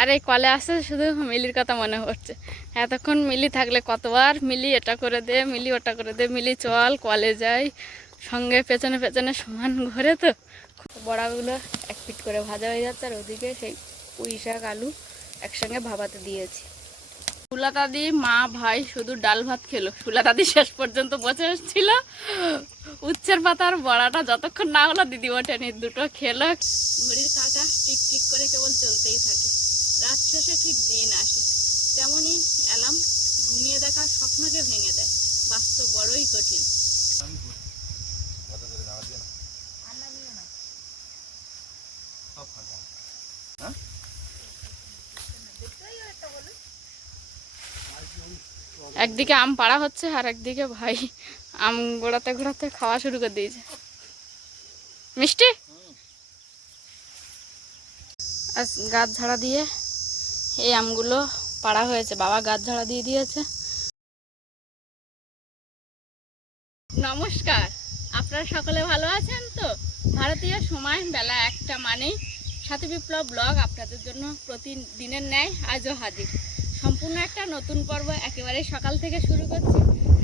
আর এই কলে আসে শুধু মিলির কথা মনে পড়ছে। এতক্ষণ মিলি থাকলে কতবার মিলি এটা করে দে, মিলি ওটা করে দে, মিলি চল কলে যাই, সঙ্গে পেছনে পেছনে সমান ঘুরে। তো বড়াগুলো এক পিট করে ভাজা হয়ে যাচ্ছে, আর ওদিকে সেই পুঁই শাক আলু একসঙ্গে ভাপাতে দিয়েছি। সুলতা দি মা ভাই শুধু ডাল ভাত খেলো। সুলতা দি শেষ পর্যন্ত বসে এসেছিল। উচ্ছের পাতার বড়াটা যতক্ষণ না হলো দিদি ওঠেনি, দুটো খেলো। ঘড়ির কাঁটা টিক টিক করে কেবল চলতেই থাকে। রাত শেষে ঠিক দিন আসে, তেমনই অ্যালার্ম ঘুমিয়ে দেখা স্বপ্নকে ভেঙে দেয়। বাস্তব বড়ই কঠিন। একদিকে আম পাড়া হচ্ছে, আর একদিকে ভাই আম গোড়াতে গোড়াতে খাওয়া শুরু করে দিয়েছে। মিষ্টি গাছ ঝাড়া দিয়ে এই আমগুলো পাড়া হয়েছে, বাবা গাছ ঝাড়া দিয়ে দিয়েছে। নমস্কার, আপনারা সকলে ভালো আছেন তো? ভারতীয় সময় বেলা 1টা মানেই সাথী বিপ্লব ব্লগ আপনাদের জন্য প্রতিদিনের ন্যায় আজও হাজির। সম্পূর্ণ একটা নতুন পর্ব একেবারে সকাল থেকে শুরু করছি।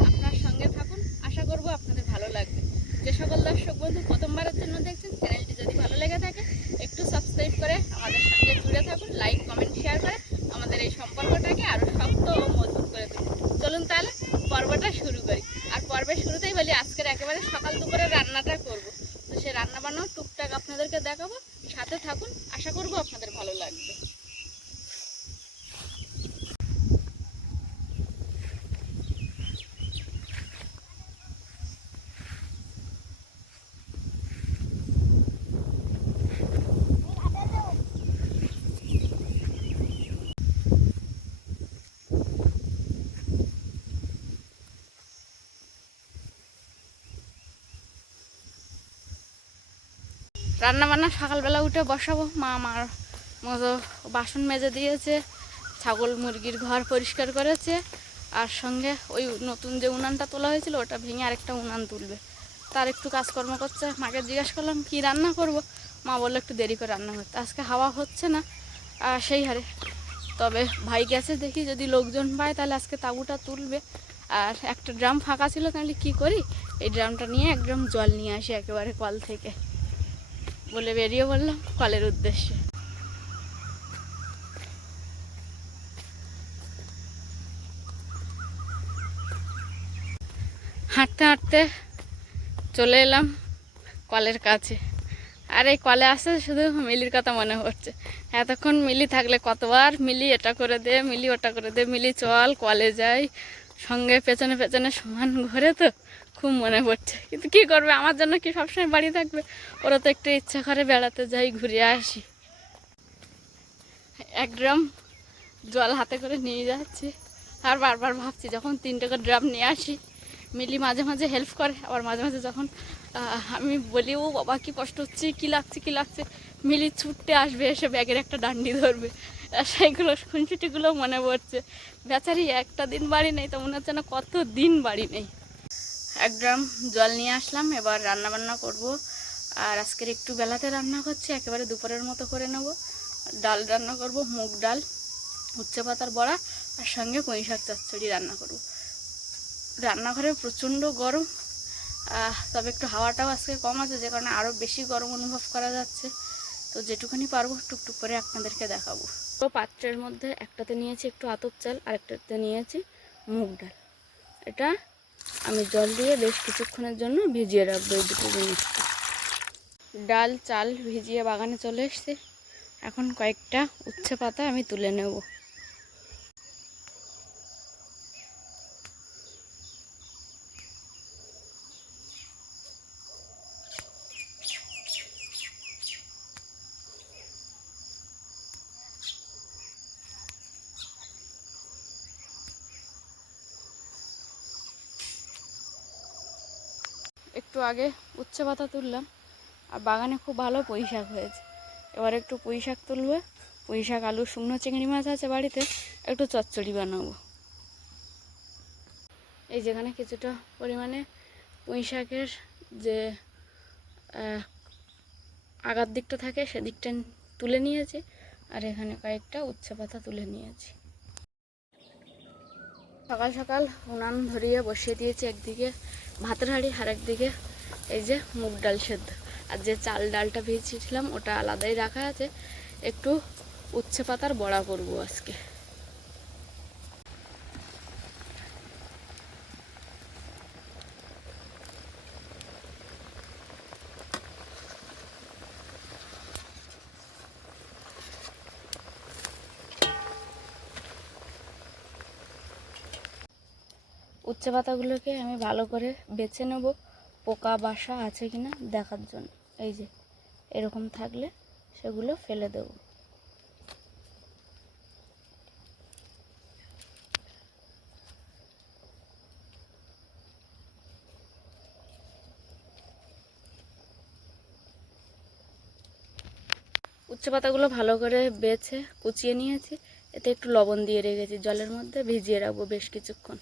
আপনার সঙ্গে থাকুন, আশা করব আপনাদের ভালো লাগবে। যে সকল দর্শক বন্ধু প্রথমবারের জন্য দেখছেন, চ্যানেলটি যদি ভালো লেগে থাকে একটু সাবস্ক্রাইব করে আমাদের সঙ্গে জুড়ে থাকুন। লাইক কমেন্ট শেয়ার করে আমাদের এই সম্পর্কটাকে আরও শক্ত ও মজবুত করে তুলুন। চলুন তাহলে পর্বটা শুরু করি। আর পর্বের শুরুতেই বলি, আজকের একেবারে সকাল দুপুরে রান্নাটা করব। তো সে রান্না বান্নাও টুকটাক আপনাদেরকে দেখাবো, সাথে থাকুন, আশা করব আপনাদের ভালো লাগবে। রান্না বান্না সকালবেলা উঠে বসাবো। মা আমার মতো বাসন মেজে দিয়েছে, ছাগল মুরগির ঘর পরিষ্কার করেছে, আর সঙ্গে ওই নতুন যে উনানটা তোলা হয়েছিল ওটা ভেঙে আরেকটা উনান তুলবে, তার একটু কাজকর্ম করছে। মাকে জিজ্ঞাসা করলাম কি রান্না করব, মা বললো একটু দেরি করে রান্না করতে। আজকে হাওয়া হচ্ছে না সেই হারে, তবে ভাই গেছে, দেখি যদি লোকজন পায় তাহলে আজকে তাঁবুটা তুলবে। আর একটা ড্রাম ফাঁকা ছিল, তাহলে কি করি, এই ড্রামটা নিয়ে এক ড্রাম জল নিয়ে আসি একেবারে কল থেকে বলে বেরিয়ে পড়লাম কলের উদ্দেশ্যে। হাঁটতে হাঁটতে চলে এলাম কলের কাছে। আর এই কলে আসে শুধু মিলির কথা মনে পড়ছে। এতক্ষণ মিলি থাকলে কতবার মিলি এটা করে দে, মিলি ওটা করে দে, মিলি চল কলে যাই, সঙ্গে পেছনে পেছনে সমান ঘুরে। তো খুব মনে পড়ছে, কিন্তু কি করবে, আমার জন্য কি সবসময় বাড়ি থাকবে? ওরা তো একটু ইচ্ছা করে বেড়াতে যাই, ঘুরে আসি। এক ড্রাম জল হাতে করে নিয়ে যাচ্ছি, আর বারবার ভাবছি যখন 3 টাকার ড্রাম নিয়ে আসি, মিলি মাঝে মাঝে হেল্প করে, আবার মাঝে মাঝে যখন আমি বলি ও বাবা কি কষ্ট হচ্ছে, কী লাগছে কী লাগছে, মিলি ছুটতে আসবে, এসে ব্যাগের একটা ডান্ডি ধরবে। সেইগুলো খুনসুটিগুলো মনে পড়ছে। বেচারি একটা দিন বাড়ি নেই, তো মনে হচ্ছে না কত দিন বাড়ি নেই। এক ড্রাম জল নিয়ে আসলাম, এবার রান্না বান্না করব। আর আজকের একটু বেলাতে রান্না করছি, একেবারে দুপুরের মতো করে নেব। ডাল রান্না করব, মুগ ডাল, উচ্ছে পাতার বড়া, আর সঙ্গে পুঁই শাক চচ্চড়ি রান্না করব। রান্নাঘরে প্রচণ্ড গরম, তবে একটু হাওয়াটাও আজকে কম আছে, যে কারণে আরও বেশি গরম অনুভব করা যাচ্ছে। তো যেটুকুনি পারবো টুকটুক করে আপনাদেরকে দেখাবো। তো পাত্রের মধ্যে একটাতে নিয়েছি একটু আতপ চাল, আর একটাতে নিয়েছি মুগ ডাল। এটা আমি জল দিয়ে বেশ কিছুক্ষণের জন্য ভিজিয়ে রাখবো এই দুটো জিনিসটা। ডাল চাল ভিজিয়ে বাগানে চলে এসছে, এখন কয়েকটা উচ্ছে পাতা আমি তুলে নেব। একটু আগে উচ্ছে পাতা তুললাম, আর বাগানে খুব ভালো পুঁই শাক হয়েছে। এবার একটু পুঁই শাক তুলবে, পুঁই শাক আলু, শুকনো চিংড়ি মাছ আছে বাড়িতে, একটু চচ্চড়ি বানাবো। এই যেখানে কিছুটা পরিমাণে পুঁই শাকের যে আগার দিকটা থাকে সেদিকটা তুলে নিয়েছি, আর এখানে কয়েকটা উচ্ছে পাতা তুলে নিয়েছি। সকাল সকাল উনান ধরিয়ে বসিয়ে দিয়েছি, একদিকে ভাতের হাঁড়ি আর একদিকে এই যে মুগ ডাল সেদ্ধ। আর যে চাল ডালটা ভিজিয়েছিলাম ওটা আলাদাই রাখা আছে। একটু উচ্ছে পাতার বড়া করবো আজকে। উচ্ছে পাতাগুলোকে আমি ভালো করে বেছে নেব, পোকা বাসা আছে কিনা দেখার জন্য। এই যে এরকম থাকলে সেগুলো ফেলে দেব। উচ্ছে পাতাগুলো ভালো করে বেছে কুচিয়ে নিয়েছি, এতে একটু লবণ দিয়ে রেখেছি, জলের মধ্যে ভিজিয়ে রাখবো বেশ কিছুক্ষণ।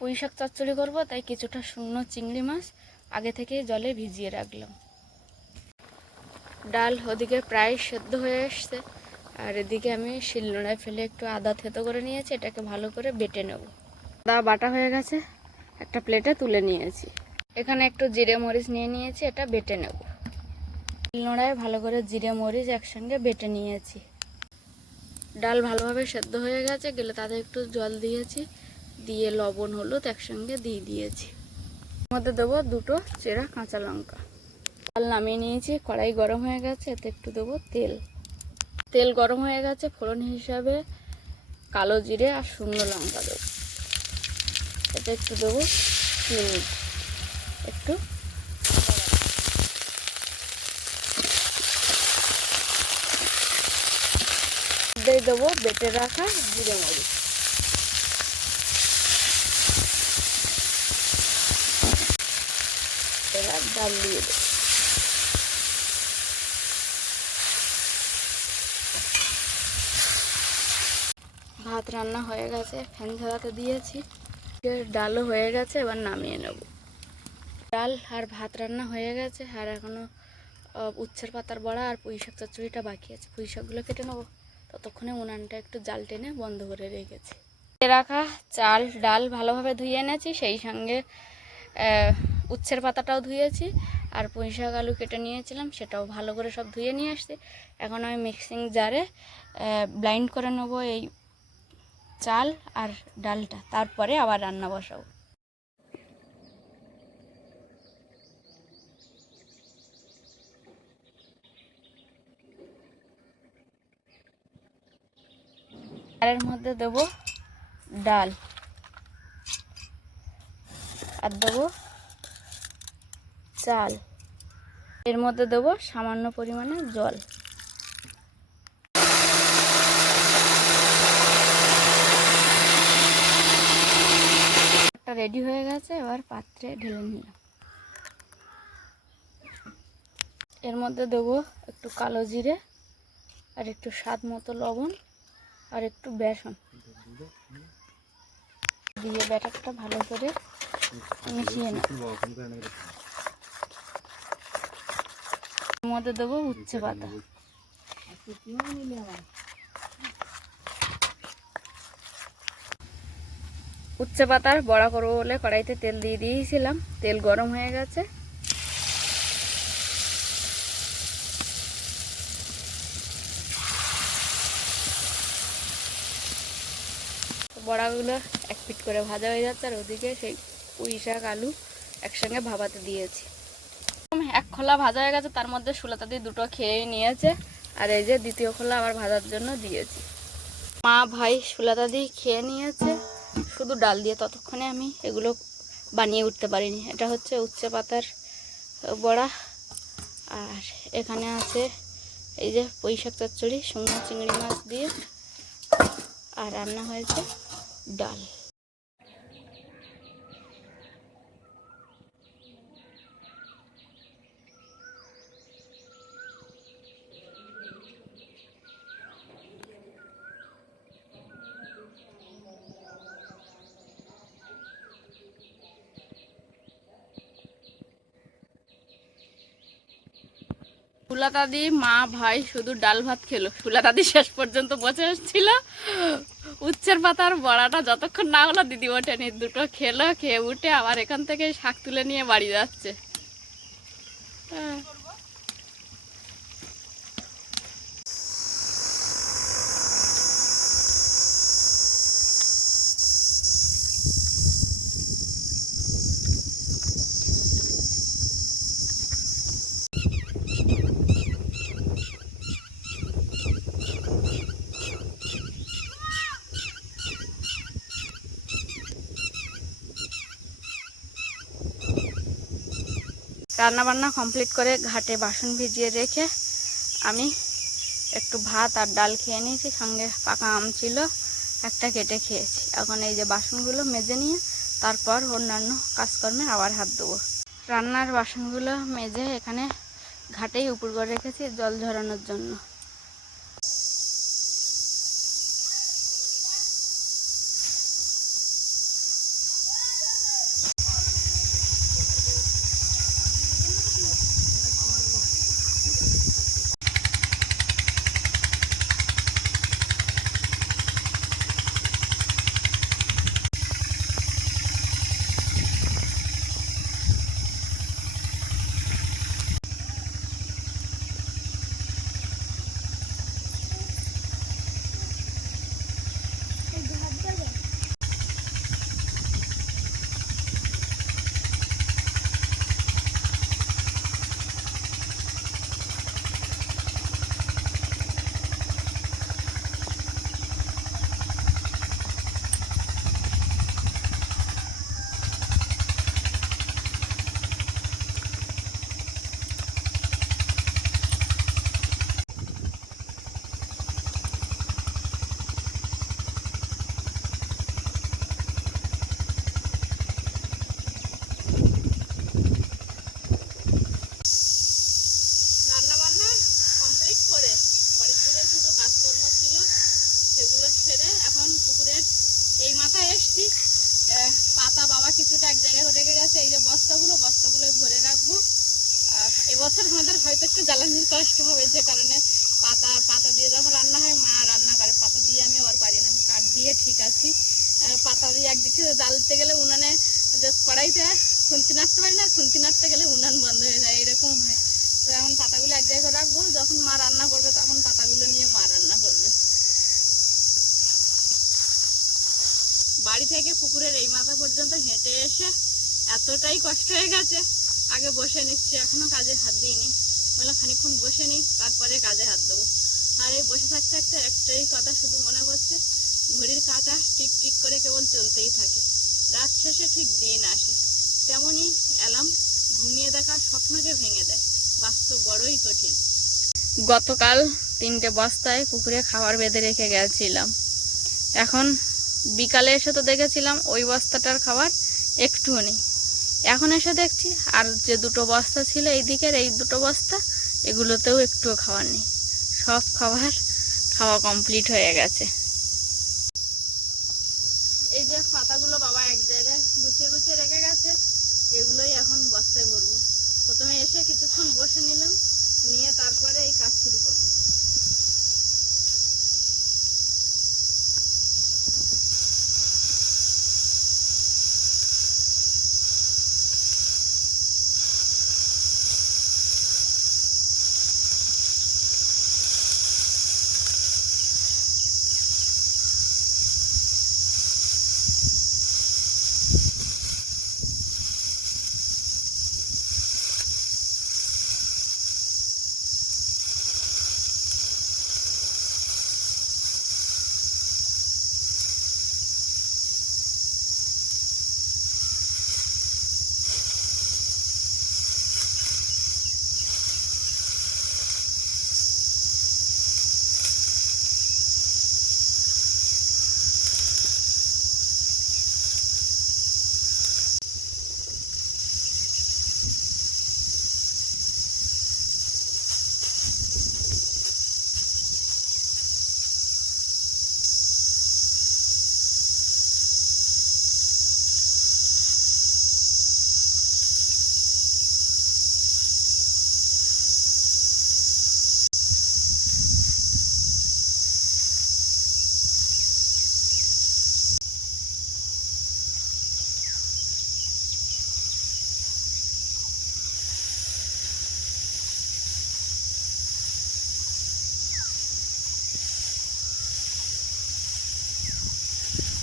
পুঁই শাক চচ্চড়ি করবো, তাই কিছুটা শুকনো চিংড়ি মাছ আগে থেকে জলে ভিজিয়ে রাখলাম। ডাল ওদিকে প্রায় সেদ্ধ হয়ে এসছে, আর এদিকে আমি শিলনোড়ায় ফেলে একটু আদা থেতো করে নিয়েছি, এটাকে ভালো করে বেটে নেব। আদা বাটা হয়ে গেছে, একটা প্লেটে তুলে নিয়েছি। এখানে একটু জিরে মরিচ নিয়ে নিয়েছি, এটা বেটে নেব। শিলনোড়ায় ভালো করে জিরে মরিচ একসঙ্গে বেটে নিয়েছি। ডাল ভালোভাবে সেদ্ধ হয়ে গেছে, গেলে তাতে একটু জল দিয়েছি, দিয়ে লবণ হলুদ একসঙ্গে দিয়ে দিয়েছি। এর মধ্যে দেবো দুটো চেরা কাঁচা লঙ্কা। ডাল নামিয়ে নিয়েছি, কড়াই গরম হয়ে গেছে, এতে একটু দেবো তেল। তেল গরম হয়ে গেছে, ফোড়ন হিসাবে কালো জিরে আর শুকনো লঙ্কা দেবো। এতে একটু দেবো চিনি, একটু দিয়ে দেবো বেটে রাখা জিরে মরিচ। এবার ডাল দিয়ে দেবো। ভাত রান্না হয়ে গেছে, ফ্যান ঝরাতে দিয়েছি, ডালও হয়ে গেছে, এবার নামিয়ে নেব। ডাল আর ভাত রান্না হয়ে গেছে, আর এখনও উচ্ছের পাতার বড়া আর পুঁই শাক চচ্চড়িটা বাকি আছে। পুঁই শাকগুলো কেটে নেবো, ততক্ষণে উনানটা একটু জাল টেনে বন্ধ করে রেখেছি। রাখা চাল ডাল ভালোভাবে ধুয়ে এনেছি, সেই সঙ্গে উচ্ছের পাতাটাও ধুয়েছি, আর পুঁই শাক আলু কেটে নিয়েছিলাম সেটাও ভালো করে সব ধুয়ে নিয়ে আসছি। এখন আমি মিক্সিং জারে ব্লাইন্ড করে নেবো এই চাল আর ডালটা, তারপরে আবার রান্না বসাবো। এর মধ্যে দেবো ডাল আর দেবো চাল, এর মধ্যে দেবো সামান্য পরিমাণে জল। রেডি হয়ে গেছে, এবার পাত্রে ঢেলে নিলাম। এর মধ্যে দেবো একটু কালো জিরে আর একটু স্বাদ মতো লবণ আর একটু বেসন দিয়ে ব্যাটারটা ভালো করে মিশিয়ে নেব। এর মধ্যে দেবো উচ্ছে পাতা। উচ্ছে পাতার বড়া করবো বলে কড়াইতে তেল দিয়ে দিয়েছিলাম, তেল গরম হয়ে গেছে। বড়াগুলো এক পিট করে ভাজা হয়ে যাচ্ছে, আর ওদিকে সেই পুঁই শাক আলু একসঙ্গে ভাপাতে দিয়েছি। এক খোলা ভাজা হয়ে গেছে, তার মধ্যে সুলতা দিয়ে দুটো খেয়ে নিয়েছে, আর এই যে দ্বিতীয় খোলা আবার ভাজার জন্য দিয়েছি। মা ভাই সুলতা দিয়ে খেয়ে নিয়েছে শুধু ডাল দিয়ে, ততক্ষণে আমি এগুলো বানিয়ে উঠতে পারিনি। এটা হচ্ছে উচ্ছে পাতার বড়া, আর এখানে আছে এই যে পুঁই শাক চচ্চড়ি শুকনো চিংড়ি মাছ দিয়ে, আর রান্না হয়েছে ডাল। সুলা দাদি মা ভাই শুধু ডাল ভাত খেলো। সুলা দাদি শেষ পর্যন্ত বসে এসেছিল। উচ্ছের পাতার বড়াটা যতক্ষণ না হলো দিদি ওঠেনি, দুটো খেলো, খেয়ে উঠে আবার এখান থেকে শাক তুলে নিয়ে বাড়ি যাচ্ছে। রান্নাবান্না কমপ্লিট করে ঘাটে বাসন ভিজিয়ে রেখে আমি একটু ভাত আর ডাল খেয়ে নিয়েছি, সঙ্গে পাকা আম ছিল একটা, কেটে খেয়েছি। এখন এই যে বাসনগুলো মেজে নিয়ে তারপর অন্যান্য কাজকর্মে আবার হাত দেবো। রান্নার বাসনগুলো মেজে এখানে ঘাটেই উপর করে রেখেছি জল ঝরানোর জন্য। এই মাথায় এসছি, পাতা বাবা কিছুটা এক জায়গায় রেখে গেছে, এই যে বস্তাগুলোই ভরে রাখবো। আর এবছর আমাদের হয়তো একটু জ্বালানির কষ্ট হবে, যে কারণে পাতা দিয়ে যখন রান্না হয় মা রান্না করে, পাতা দিয়ে আমি আবার পারি না, আমি কাঠ দিয়ে ঠিক আছি। পাতা দিয়ে একদিকে জ্বালতে গেলে উনানে যে কড়াইতে খুন্তি নাড়তে পারি না, খুন্তি নাড়তে গেলে উনান বন্ধ হয়ে যায়, এরকম হয়। তো এখন পাতাগুলো এক জায়গায় রাখবো, যখন মা রান্না করবে তখন পাতাগুলো নিয়ে মা রান্না করবে। বাড়ি থেকে পুকুরের এই মাথা পর্যন্ত হেঁটে এসে এতটাই কষ্ট হয়ে গেছে, আগে বসে নিচ্ছি, এখনো কাজে হাত দিইনি। বললাম খানিকক্ষণ বসে নিই, তারপরে কাজে হাত দেবো। আর এই বসে থাকতে থাকতে একটাই কথা শুধু মনে পড়ছে, ঘড়ির কাঁটা টিক টিক করে কেবল চলতেই থাকে। রাত শেষে ঠিক দিন আসে, তেমনই অ্যালার্ম ঘুমিয়ে দেখা স্বপ্নকে ভেঙে দেয়। বাস্তব বড়ই কঠিন। গতকাল 3টে বস্তায় পুকুরে খাবার বেঁধে রেখে গেছিলাম, এখন বিকালে এসে তো দেখেছিলাম ওই বস্তাটার খাবার একটুও নেই। এখন এসে দেখছি আর যে 2টো বস্তা ছিল এই দিকের, এই 2টো বস্তা, এগুলোতেও একটুও খাবার নেই। সব খাওয়া কমপ্লিট হয়ে গেছে। এই যে পাতাগুলো বাবা এক জায়গায় গুছিয়ে গুছিয়ে রেখে গেছে, এগুলোই এখন বস্তায় ভরবো। প্রথমে এসে কিছুক্ষণ বসে নিলাম, নিয়ে তারপরে এই কাজ শুরু করব।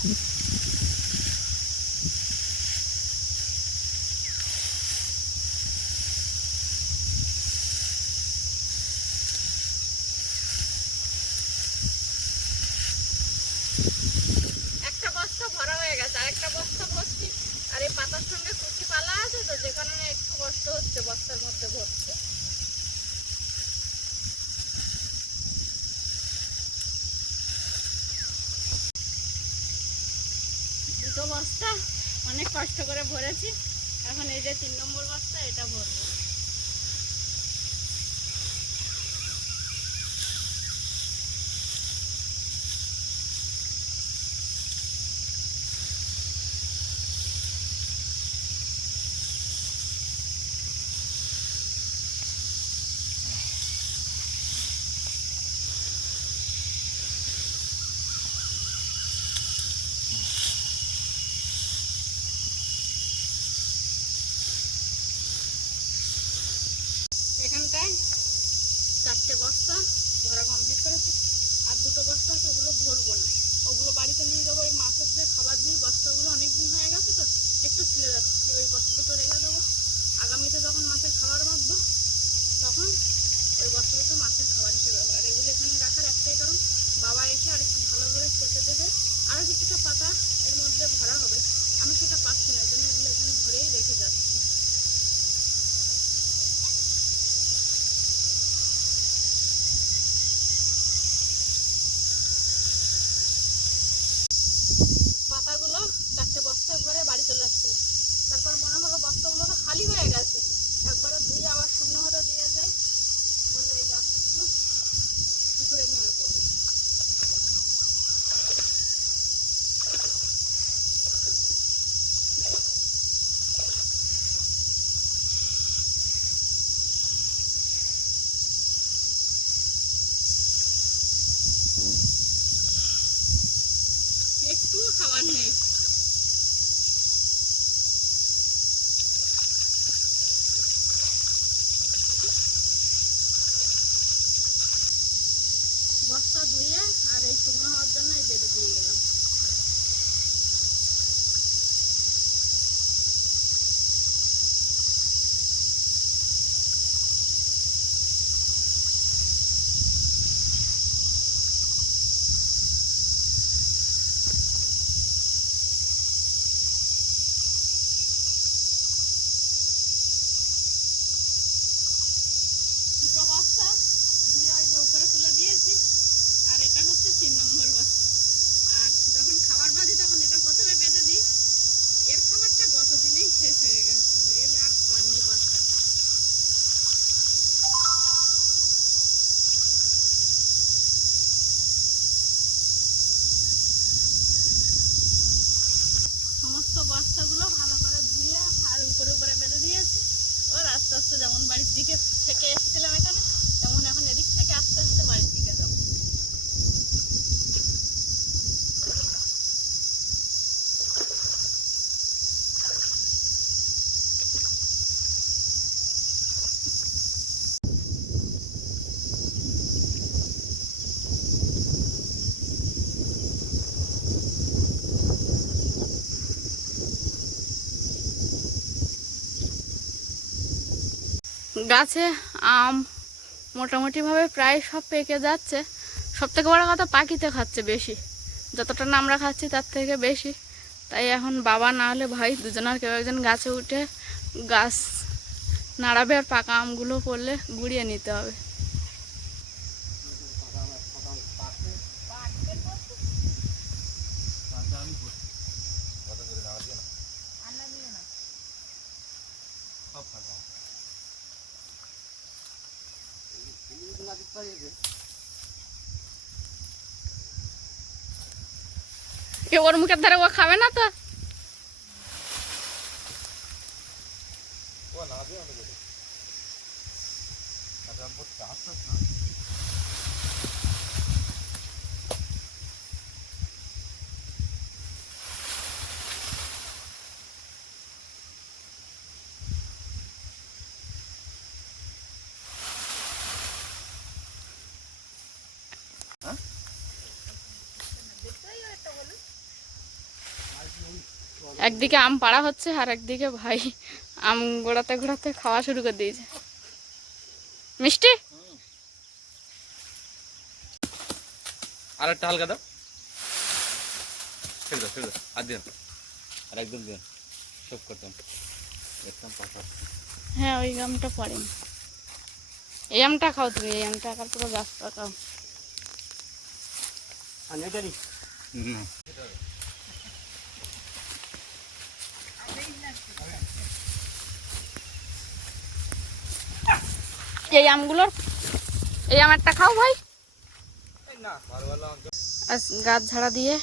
একটা বস্তা ভরা হয়ে গেছে, আর একটা বস্তা ভর্তি। আর এই পাতার সঙ্গে কুচি পালা আছে তো, যে কারণে একটু কষ্ট হচ্ছে বস্তার মধ্যে ভরতে। দুটো বস্তা অনেক কষ্ট করে ভরেছি, এখন এই যে 3 নম্বর বস্তা, এটা ভরবো। এখানটায় 4টে বস্তা ভরা কমপ্লিট করেছি, আর দুটো বস্তা আছে, ওগুলো ভরবো না, ওগুলো বাড়িতে নিয়ে যাবো। ওই মাছের যে খাবার দিই, বস্তাগুলো অনেক দিন হয়ে গেছে তো একটু ছিঁড়ে যাচ্ছে, ওই বস্তাগুলো রেখে দেবো। আগামীতে যখন মাছের খাবার বাঁধবো তখন ওই বস্তাগুলো মাছের খাবার হিসেবে হবে। আর এগুলো এখানে রাখার একটাই কারণ, বাবা এসে আর একটু ভালো করে চেপে দেবে, আরও কিছুটা পাতা এর মধ্যে ভরা হবে, আমি সেটা পাচ্ছি না, এই জন্য এগুলো এখানে ভরেই রেখে যাচ্ছি। পাতাগুলো 4টে বস্তায় ভরে বাড়ি চলে আসছে। তারপর মনে হলো বস্তাগুলো তো খালি হয়ে গেছে, একবারে ধুয়ে আবার শুকনো হতে দিয়ে যায়, বললে এই গাছগুলো পুকুরে নেমে পড়বে। একটুও খাবার নেই। বস্তা ধুয়ে আর এই শুকনো হওয়ার জন্য এই বেঁধে দিয়ে গেলাম। দুটো বস্তা দিয়ে ওই যে উপরে তুলে দিয়েছি, আর এটা হচ্ছে 3 নম্বর বস্তা। আর যখন খাবার বাঁধি তখন এটা প্রথমে বেঁধে দিই। এর খাবারটা গত দিনেই শেষ হয়ে গেছে, এর আর খাবার নেই বস্তাটা। সমস্ত বস্তাগুলো ভালো করে ধুয়ে আর উপরে উপরে বেঁধে দিয়েছি। ওর আস্তে আস্তে যেমন বাড়ির দিকে থেকে এসেছিলাম এখানে, তেমন এখন এদিক থেকে আস্তে আস্তে বাড়ির দিকে যাবো। গাছে আম মোটামুটিভাবে প্রায় সব পেকে যাচ্ছে। সবথেকে বড় কথা, পাখিতে খাচ্ছে বেশি, যতটা না আমরা খাচ্ছি তার থেকে বেশি। তাই এখন বাবা না হলে ভাই, দুজনের কেউ একজন গাছে উঠে গাছ নাড়াবে, আর পাকা আমগুলো পড়লে গুঁড়িয়ে নিতে হবে। ওর মুখের ধারে ও খাবে না তো। একদিকে আম পাড়া হচ্ছে আর একদিকে ভাই আম গোড়াতে গোড়াতে খাওয়া শুরু করে দিয়েছে। মিষ্টি আর একটা হালকা দাও, ছেড়ে দাও, ছেড়ে দাও, আর দিন আর একদম দিন সব করতাম দেখতাম পাতা। হ্যাঁ ওই আমটা পড়েনি, এই আমটা খাও তুমি, এই আমটা আকার পুরো গাছটা খাও। এই আমগুলোর এই আমারটা খাও ভাই। গাছ ঝাড়া দিয়ে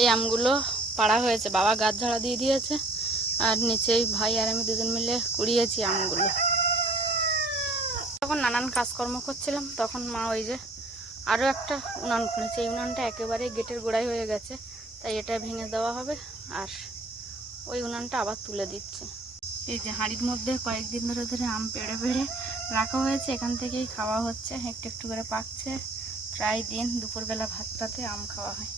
এই আমগুলো পাড়া হয়েছে, বাবা গাছ ঝাড়া দিয়ে দিয়েছে আর নিচেই ভাই আর আমি দুজন মিলে কুড়িয়েছি আমগুলো। তখন নানান কাজকর্ম করছিলাম তখন মা ওই যে আরও একটা উনান খুলেছে, এই উনানটা একেবারে গেটের গোড়ায় হয়ে গেছে, তাই এটা ভেঙে দেওয়া হবে আর ওই উনানটা আবার তুলে দিচ্ছে। এই যে হাঁড়ির মধ্যে কয়েকদিন ধরে ধরে আম পেড়ে পেড়ে রাখা হয়েছে, এখান থেকেই খাওয়া হচ্ছে, একটু একটু করে পাকছে। প্রায় দিন দুপুরবেলা ভাতটাতে আম খাওয়া হয়।